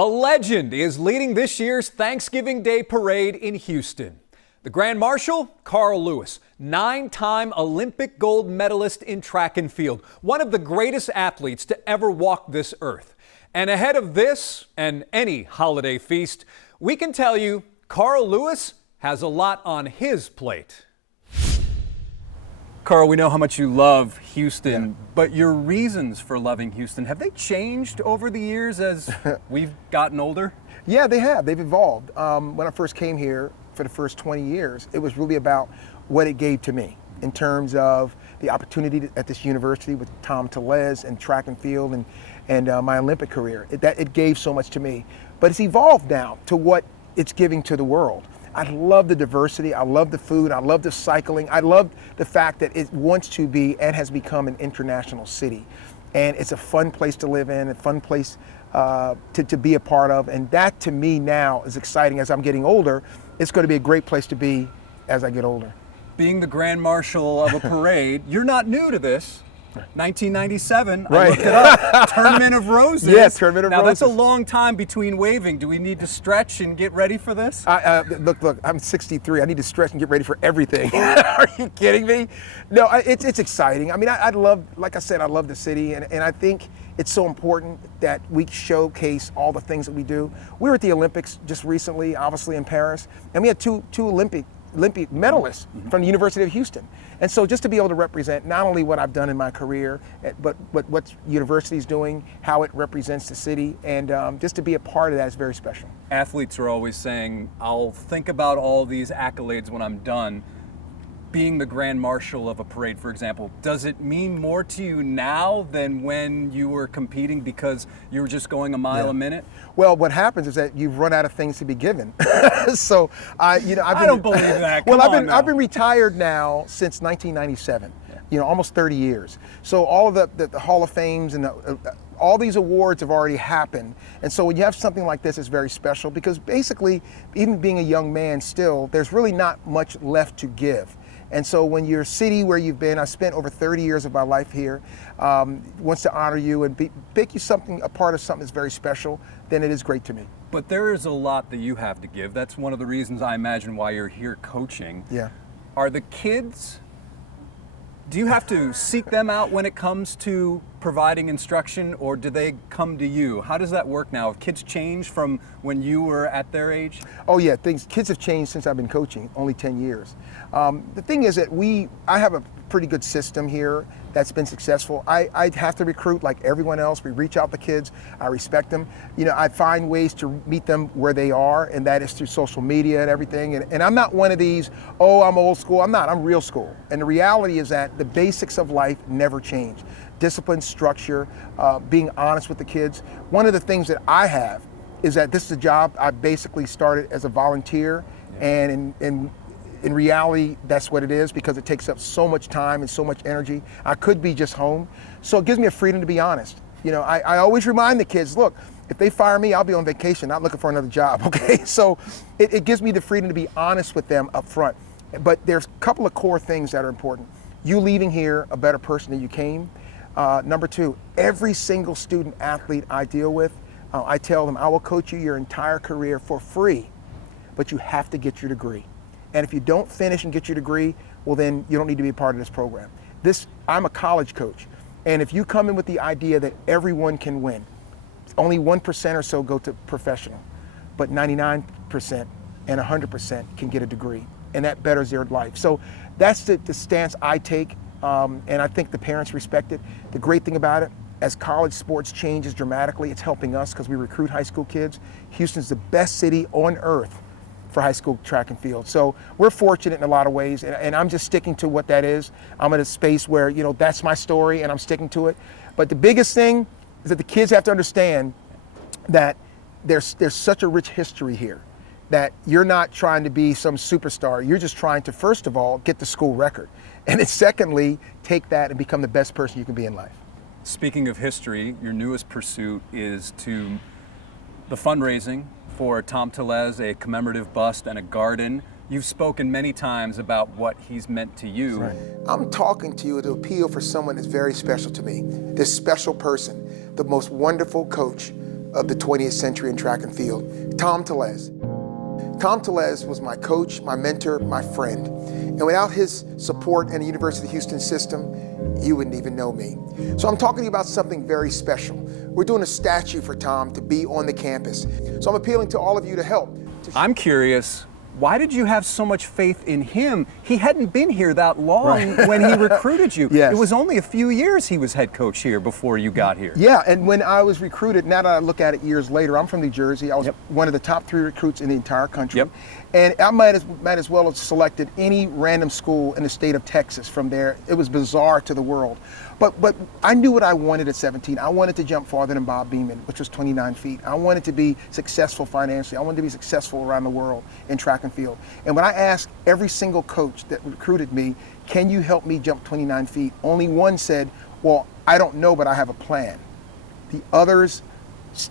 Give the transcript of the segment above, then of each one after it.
A legend is leading this year's Thanksgiving Day Parade in Houston. The Grand Marshal, Carl Lewis, 9-time Olympic gold medalist in track and field, one of the greatest athletes to ever walk this earth. And ahead of this and any holiday feast, we can tell you Carl Lewis has a lot on his plate. Carl, we know how much you love Houston, but your reasons for loving Houston, have they changed over the years as we've gotten older? Yeah, they have. They've evolved. When I first came here for the first 20 years, it was really about what it gave to me in terms of the opportunity at this university with Tom Tellez and track and field and my Olympic career. It gave so much to me. But it's evolved now to what it's giving to the world. I love the diversity, I love the food, I love the cycling, I love the fact that it wants to be and has become an international city. And it's a fun place to live in, a fun place to be a part of. And that to me now is exciting as I'm getting older. It's going to be a great place to be as I get older. Being the Grand Marshal of a parade, you're not new to this. 1997, right. I looked it up, Tournament of Roses. Yes, Tournament of Roses. Now that's a long time between waving. Do we need to stretch and get ready for this? Look, I'm 63. I need to stretch and get ready for everything. Are you kidding me? No, it's exciting. I mean, I love, like I said, I love the city, and I think it's so important that we showcase all the things that we do. We were at the Olympics just recently, obviously in Paris, and we had two Olympic medalists from the University of Houston. And so just to be able to represent not only what I've done in my career, but what the university's doing, how it represents the city, and just to be a part of that is very special. Athletes are always saying, I'll think about all these accolades when I'm done. Being the Grand Marshal of a parade, for example, does it mean more to you now than when you were competing because you were just going a mile a minute? Well, what happens is that you've run out of things to be given. So I don't believe that. Well, I've been retired now since 1997. Almost 30 years. So all of the Hall of Fames and all these awards have already happened. And so when you have something like this, it's very special because basically, even being a young man still, there's really not much left to give. And so when your city where you've been, I spent over 30 years of my life here, wants to honor you and pick you a part of something that's very special, then it is great to me. But there is a lot that you have to give. That's one of the reasons I imagine why you're here coaching. Yeah. Are the kids, do you have to seek them out when it comes to providing instruction, or do they come to you? How does that work now? Have kids changed from when you were at their age? Oh yeah, kids have changed since I've been coaching, only 10 years. The thing is that I have a pretty good system here that's been successful. I have to recruit like everyone else. We reach out to kids, I respect them. I find ways to meet them where they are, and that is through social media and everything. And I'm not one of these, I'm old school. I'm not, I'm real school. And the reality is that the basics of life never change. Discipline, structure, being honest with the kids. One of the things that I have is that this is a job I basically started as a volunteer, and in reality, that's what it is because it takes up so much time and so much energy. I could be just home. So it gives me a freedom to be honest. I always remind the kids, look, if they fire me, I'll be on vacation, not looking for another job, okay? So it gives me the freedom to be honest with them up front. But there's a couple of core things that are important. You leaving here a better person than you came. Number two, every single student athlete I deal with, I tell them, I will coach you your entire career for free, but you have to get your degree. And if you don't finish and get your degree, well then you don't need to be a part of this program. I'm a college coach, and if you come in with the idea that everyone can win, only 1% or so go to professional, but 99% and 100% can get a degree, and that betters their life. So that's the stance I take. And I think the parents respect it. The great thing about it, as college sports changes dramatically, it's helping us because we recruit high school kids. Houston's the best city on earth for high school track and field. So we're fortunate in a lot of ways, and I'm just sticking to what that is. I'm in a space where, that's my story and I'm sticking to it. But the biggest thing is that the kids have to understand that there's such a rich history here, that you're not trying to be some superstar. You're just trying to, first of all, get the school record. And then secondly, take that and become the best person you can be in life. Speaking of history, your newest pursuit is to the fundraising for Tom Tellez, a commemorative bust and a garden. You've spoken many times about what he's meant to you. Right. I'm talking to you to appeal for someone that's very special to me. This special person, the most wonderful coach, of the 20th century in track and field, Tom Tellez. Tom Tellez was my coach, my mentor, my friend. And without his support and the University of Houston system, you wouldn't even know me. So I'm talking to you about something very special. We're doing a statue for Tom to be on the campus. So I'm appealing to all of you to help. I'm curious, why did you have so much faith in him? He hadn't been here that long when he recruited you. Yes. It was only a few years he was head coach here before you got here. Yeah, and when I was recruited, now that I look at it years later, I'm from New Jersey. I was one of the top 3 recruits in the entire country. Yep. And I might as well have selected any random school in the state of Texas from there. It was bizarre to the world. But I knew what I wanted at 17. I wanted to jump farther than Bob Beamon, which was 29 feet. I wanted to be successful financially. I wanted to be successful around the world in track and field. And when I asked every single coach that recruited me, can you help me jump 29 feet? Only one said, well, I don't know, but I have a plan. The others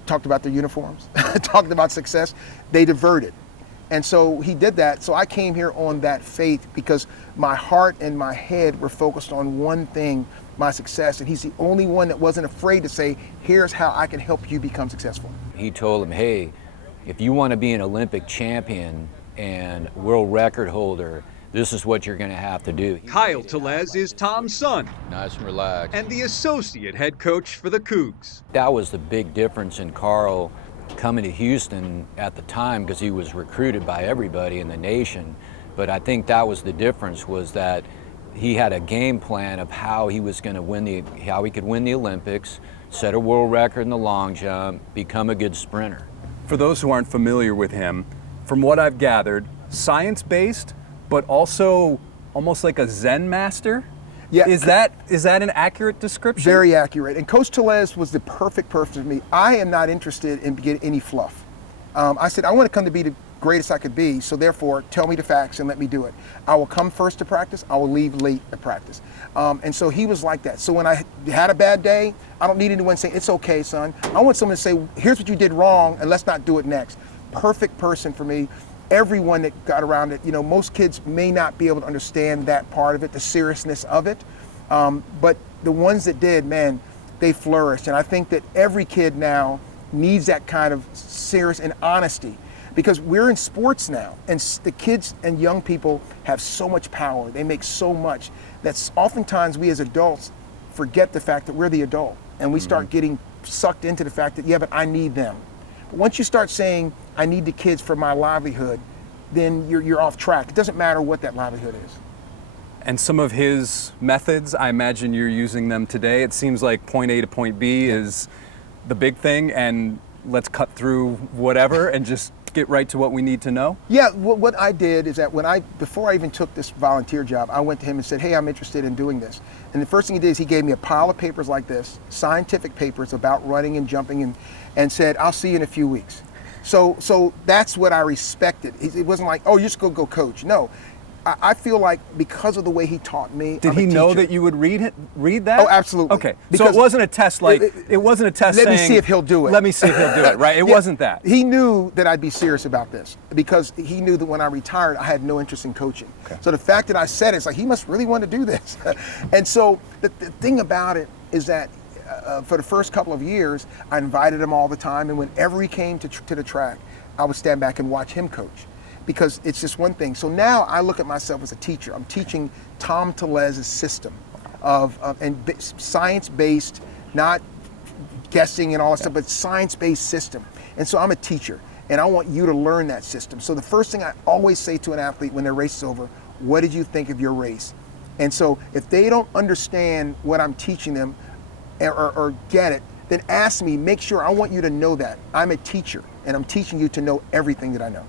talked about their uniforms, talked about success. They diverted. And so he did that. So I came here on that faith because my heart and my head were focused on one thing, my success. And he's the only one that wasn't afraid to say, here's how I can help you become successful. He told him, hey, if you want to be an Olympic champion and world record holder, this is what you're going to have to do. Kyle Tellez is Tom's son Nice and relaxed. and the associate head coach for the Cougs. That was the big difference in Carl coming to Houston at the time, because he was recruited by everybody in the nation. But I think that was the difference, was that he had a game plan of how he was going to how he could win the Olympics, set a world record in the long jump, become a good sprinter. For those who aren't familiar with him, from what I've gathered, science-based, but also almost like a Zen master. Yeah. Is that an accurate description? Very accurate. And Coach Tellez was the perfect person for me. I am not interested in getting any fluff. I said, I want to come to be the greatest I could be, so therefore tell me the facts and let me do it. I will come first to practice, I will leave late at practice. And so he was like that. So when I had a bad day, I don't need anyone saying, it's okay, son. I want someone to say, here's what you did wrong and let's not do it next. Perfect person for me. Everyone that got around it, most kids may not be able to understand that part of it, the seriousness of it. But the ones that did, man, they flourished. And I think that every kid now needs that kind of serious and honesty, because we're in sports now, and the kids and young people have so much power. They make so much that oftentimes we as adults forget the fact that we're the adult, and we start getting sucked into the fact that, yeah, but I need them. But once you start saying, I need the kids for my livelihood, then you're off track. It doesn't matter what that livelihood is. And some of his methods, I imagine you're using them today. It seems like point A to point B is the big thing, and let's cut through whatever and just get right to what we need to know. Yeah, what I did is that before I even took this volunteer job, I went to him and said, hey, I'm interested in doing this. And the first thing he did is he gave me a pile of papers like this, scientific papers about running and jumping, and said, I'll see you in a few weeks. So that's what I respected. It wasn't like, oh, you're just going to go coach. No. I feel like because of the way he taught me. Did he know that you would read that? Oh, absolutely. Okay, so it wasn't a test it wasn't a test let saying, me see if he'll do it. Let me see if he'll do it, right? It wasn't that. He knew that I'd be serious about this because he knew that when I retired, I had no interest in coaching. Okay. So the fact that I said it's like, he must really want to do this. And so the thing about it is that for the first couple of years, I invited him all the time, and whenever he came to the track, I would stand back and watch him coach, because it's just one thing. So now I look at myself as a teacher. I'm teaching Tom Tellez's system and science-based, not guessing and all that stuff, but science-based system. And so I'm a teacher, and I want you to learn that system. So the first thing I always say to an athlete when their race is over, what did you think of your race? And so if they don't understand what I'm teaching them or get it, then ask me, make sure, I want you to know that. I'm a teacher, and I'm teaching you to know everything that I know.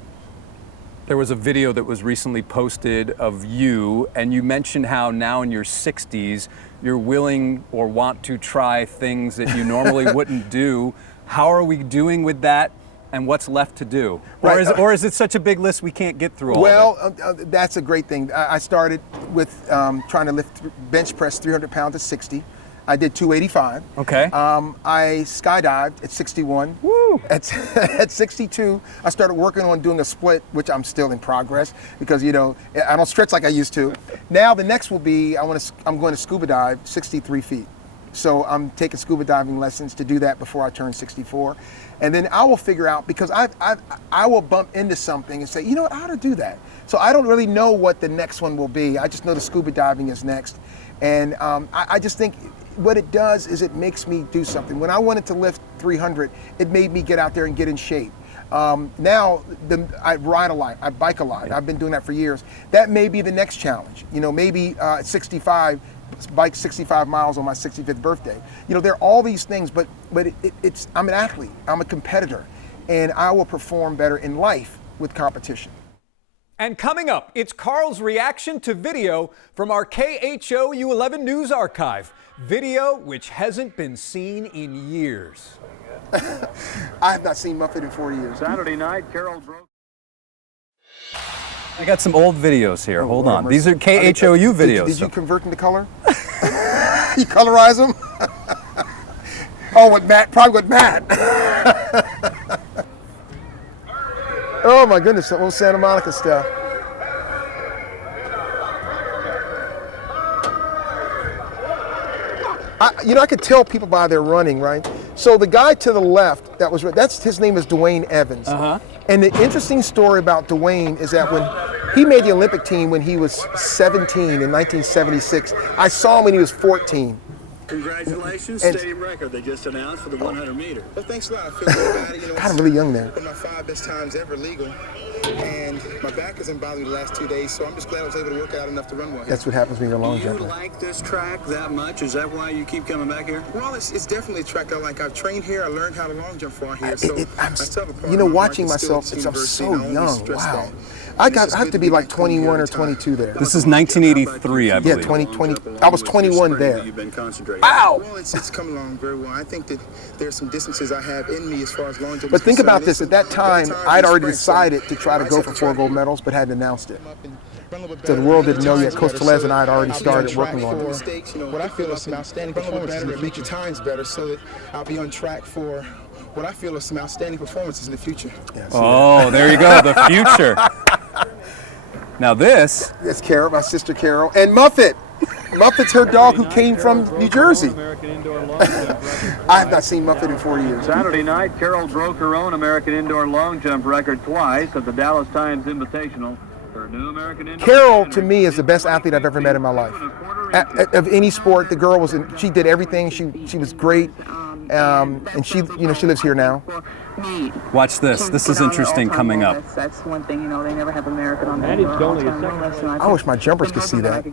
There was a video that was recently posted of you, and you mentioned how now in your 60s, you're willing or want to try things that you normally wouldn't do. How are we doing with that, and what's left to do? Right. Or is it such a big list we can't get through all of it? Well, that's a great thing. I started with trying to bench press 300 pounds at 60. I did 285. Okay. I skydived at 61. Woo! At 62, I started working on doing a split, which I'm still in progress because, I don't stretch like I used to. Now the next will be, I'm going to scuba dive 63 feet. So I'm taking scuba diving lessons to do that before I turn 64. And then I will figure out, because I will bump into something and say, you know what, I ought to do that. So I don't really know what the next one will be. I just know the scuba diving is next. And I just think what it does is it makes me do something. When I wanted to lift 300, it made me get out there and get in shape. Now I ride a lot, I bike a lot. I've been doing that for years. That may be the next challenge. You know, maybe at 65, bike 65 miles on my 65th birthday. You know, there are all these things, but it's I'm an athlete, I'm a competitor, and I will perform better in life with competition. And coming up, it's Carl's reaction to video from our KHOU 11 News Archive. Video which hasn't been seen in years. I have not seen Muffet in 40 years. Saturday night, Carol broke. I got some old videos here. Hold on. These are KHOU videos. Did you convert them to color? You colorize them? Oh, with Matt, probably with Matt. Oh my goodness, old Santa Monica stuff. I could tell people by their running, right? So the guy to the left, his name is Dwayne Evans. And the interesting story about Dwayne is that when he made the Olympic team when he was 17 in 1976, I saw him when he was 14. Congratulations, stadium record they just announced for the 100 meter. Well, thanks a lot. I feel good about it. You know, God, I'm really young there. One of my 5 best times ever legal. And my back hasn't bothered me the last 2 days, so I'm just glad I was able to work out enough to run well. That's what happens when you're a long jumper. jumper. Do you like this track that much? Is that why you keep coming back here? Well, it's definitely a track I like. I've trained here. I learned how to long jump for here. So you know, watching myself, I'm so young. Wow. I have to be like 21 or 22 there. This is 1983, I believe. Yeah, 20. I was 21 there. You've been concentrating. Wow. Well, it's coming along very well. I think that there's some distances I have in me as far as long jump. But think about this. At that time, I'd already decided to try to go for 4 gold medals, but hadn't announced it. So the world didn't know yet. Coach Tellez and I had already started working on it. What I feel is some outstanding performances and make your times better, so that I'll be on track for what I feel are some outstanding performances in the future. Oh, there you go, the future. Now this. That's Carol, my sister Carol, and Muffet. Muffet's her dog who came from New Jersey. I have not seen Muffet in 40 years. Saturday night, Carol broke her own American indoor long jump record twice at the Dallas Times Invitational. Her new American indoor Carol, to me, is the best athlete I've ever met in my life. Of any sport, the girl she did everything. She was great, and she lives here now. Watch this. This is interesting coming up. That's one thing, they never have American on there. I wish my jumpers could see that.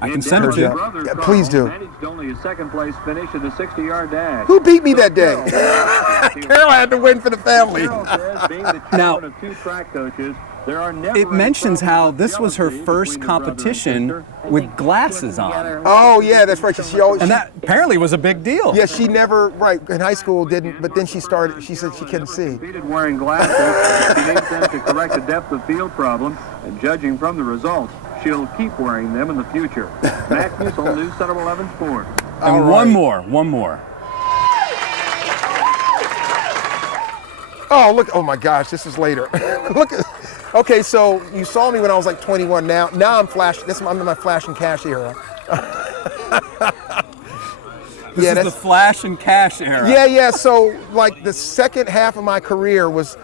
I can send it to you. Yeah, please do. Managed only a second place finish in the 60-yard dash. Who beat me that day? Carol had to win for the family. Now, of 2 track coaches, it mentions how this was her first competition with glasses on. Oh yeah, that's right. And that apparently was a big deal. Yeah, she never, in high school didn't, but then she said she couldn't see. Wearing glasses, she needs them to correct a depth of field problem, and judging from the results, she'll keep wearing them in the future. Max Musil, News Center 11 Sports. And one more. Oh, look, oh my gosh, this is later. Look at, okay, so you saw me when I was like 21. Now I'm I'm in my flash and cash era. This is the flash and cash era. Yeah, so like the second half of my career was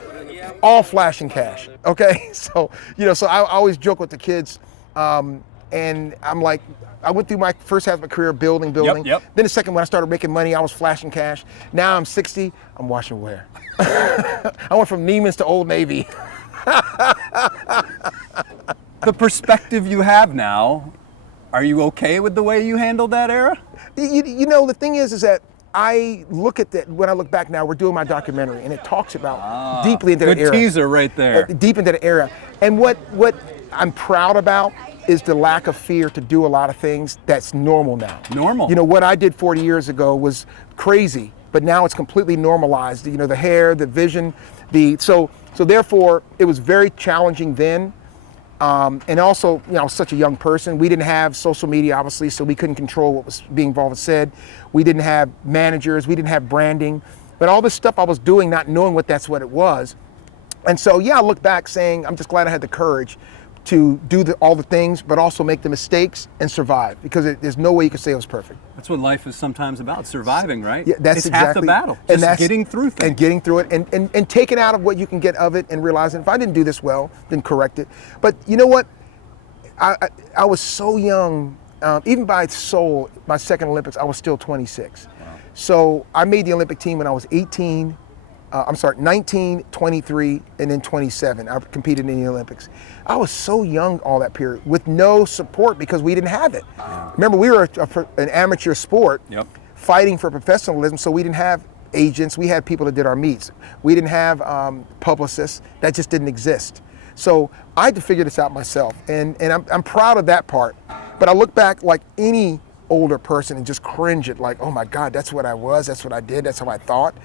all flash and cash, okay? So, so I always joke with the kids, and I'm like, I went through my first half of my career building. Yep. Then the second, when I started making money, I was flashing cash. Now I'm 60, I'm washing wear. I went from Neiman's to Old Navy. The perspective you have now, are you okay with the way you handled that era? The thing is that I look at that, when I look back now, we're doing my documentary, and it talks about deeply into that era. Good teaser right there. Deep into the era. And what I'm proud about is the lack of fear to do a lot of things that's normal now. Normal. What I did 40 years ago was crazy, but now it's completely normalized. The hair, the vision, so therefore it was very challenging then. And also, I was such a young person. We didn't have social media, obviously, so we couldn't control what was being involved and said. We didn't have managers, we didn't have branding, but all this stuff I was doing, not knowing that's what it was. And so, I look back saying, I'm just glad I had the courage to do all the things, but also make the mistakes and survive, because there's no way you can say it was perfect. That's what life is sometimes about, surviving, right? Yeah, that's it's exactly half the battle, and just that's getting through things. And getting through it, and taking out of what you can get of it, and realizing if I didn't do this well, then correct it. But you know what? I was so young, even by Seoul, my second Olympics, I was still 26. Wow. So I made the Olympic team when I was 19, 23, and then 27. I competed in the Olympics. I was so young all that period with no support because we didn't have it. Yeah. Remember, we were an amateur sport fighting for professionalism, so we didn't have agents. We had people that did our meets. We didn't have publicists. That just didn't exist. So I had to figure this out myself, and I'm proud of that part. But I look back like any older person and just cringe at like, oh my God, that's what I was, that's what I did, that's how I thought.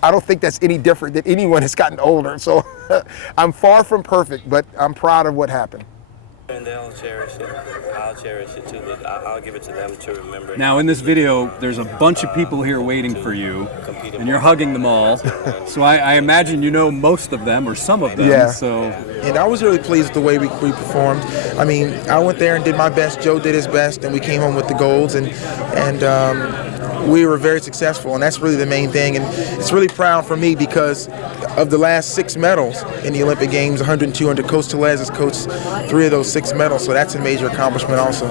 I don't think that's any different than anyone that's gotten older. So I'm far from perfect, but I'm proud of what happened. And they'll cherish it. I'll cherish it too, but I'll give it to them to remember. Now in this video, there's a bunch of people here waiting for you, and you're hugging them all. So I imagine you know most of them, or some of them. Yeah. So. And I was really pleased with the way we performed. I mean, I went there and did my best. Joe did his best, and we came home with the golds, and we were very successful, and that's really the main thing. And it's really proud for me because of the last 6 medals in the Olympic Games, 100 and 200. Coach Tellez has coached 3 of those 6 medals, so that's a major accomplishment also.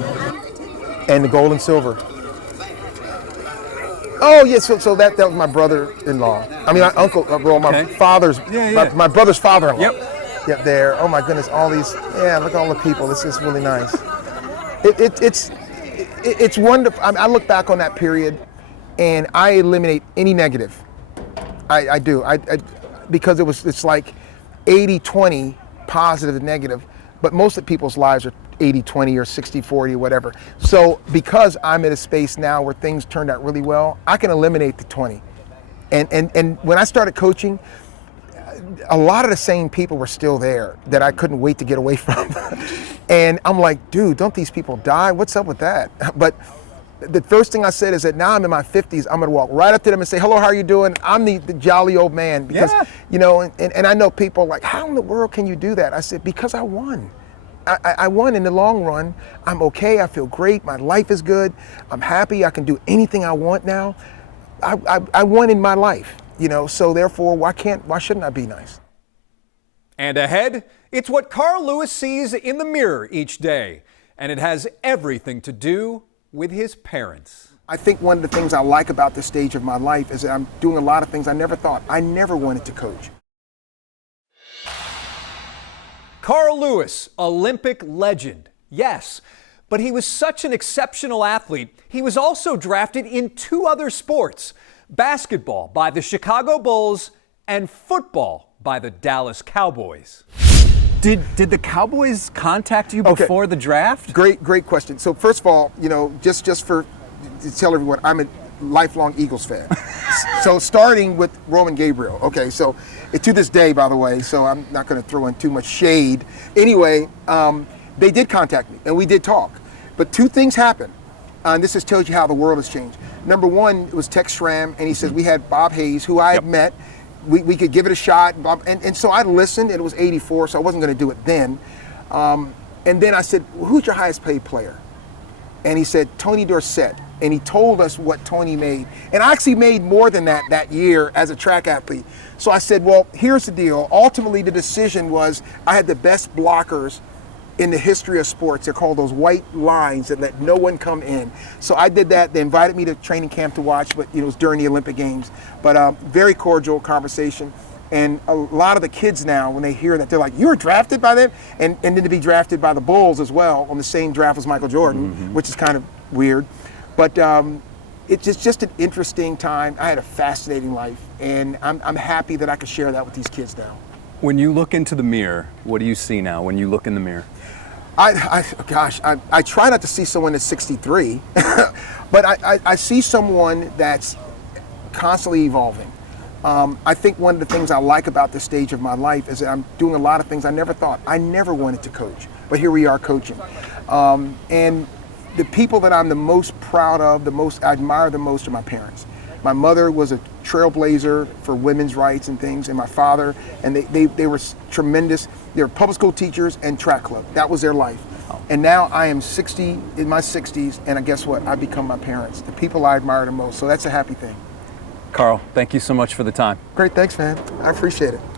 And the gold and silver. Oh yeah, so that was my brother-in-law. I mean, my uncle, my father's, my brother's father-in-law. Yep, there. Oh my goodness, all these. Yeah, look at all the people. This is really nice. It's wonderful. I look back on that period, and I eliminate any negative. I do. Because it's like 80-20, positive and negative, but most of people's lives are 80-20 or 60-40 or whatever. So because I'm in a space now where things turned out really well, I can eliminate the 20. And when I started coaching, a lot of the same people were still there that I couldn't wait to get away from. And I'm like, dude, don't these people die? What's up with that? But the first thing I said is that now I'm in my 50s, I'm gonna walk right up to them and say, hello, how are you doing? I'm the jolly old man. Because, you know, and I know people are like, how in the world can you do that? I said, because I won. I won in the long run. I'm okay, I feel great, my life is good, I'm happy, I can do anything I want now. I won in my life, you know, so therefore, why shouldn't I be nice? And ahead, it's what Carl Lewis sees in the mirror each day, and it has everything to do with his parents. I think one of the things I like about this stage of my life is that I'm doing a lot of things I never thought. I never wanted to coach. Carl Lewis, Olympic legend, yes, but he was such an exceptional athlete. He was also drafted in 2 other sports, basketball by the Chicago Bulls and football by the Dallas Cowboys. Did the Cowboys contact you before the draft? Great question. So first of all, you know, just to tell everyone, I'm a lifelong Eagles fan. So starting with Roman Gabriel. Okay, so to this day, by the way, so I'm not going to throw in too much shade. Anyway, they did contact me, and we did talk. But 2 things happened, and this just tells you how the world has changed. Number 1, it was Tex Schramm, and he said we had Bob Hayes, who I had met. We could give it a shot, and so I listened, and it was 84, so I wasn't going to do it then. And then I said, well, who's your highest paid player? And he said, Tony Dorsett. And he told us what Tony made. And I actually made more than that year as a track athlete. So I said, well, here's the deal. Ultimately, the decision was I had the best blockers in the history of sports. They're called those white lines that let no one come in. So I did that. They invited me to training camp to watch, but it was during the Olympic Games. But very cordial conversation. And a lot of the kids now, when they hear that, they're like, you were drafted by them? And then to be drafted by the Bulls as well on the same draft as Michael Jordan, which is kind of weird. But it's just an interesting time. I had a fascinating life, and I'm happy that I could share that with these kids now. When you look into the mirror, what do you see now when you look in the mirror? I try not to see someone that's 63, but I see someone that's constantly evolving. I think one of the things I like about this stage of my life is that I'm doing a lot of things I never thought. I never wanted to coach, but here we are coaching. And the people that I'm the most proud of, the most I admire the most are my parents. My mother was a trailblazer for women's rights and things, and my father, and they were tremendous. They were public school teachers and track club. That was their life. And now I am 60, in my 60s, and guess what? I've become my parents, the people I admire the most. So that's a happy thing. Carl, thank you so much for the time. Great, thanks, man. I appreciate it.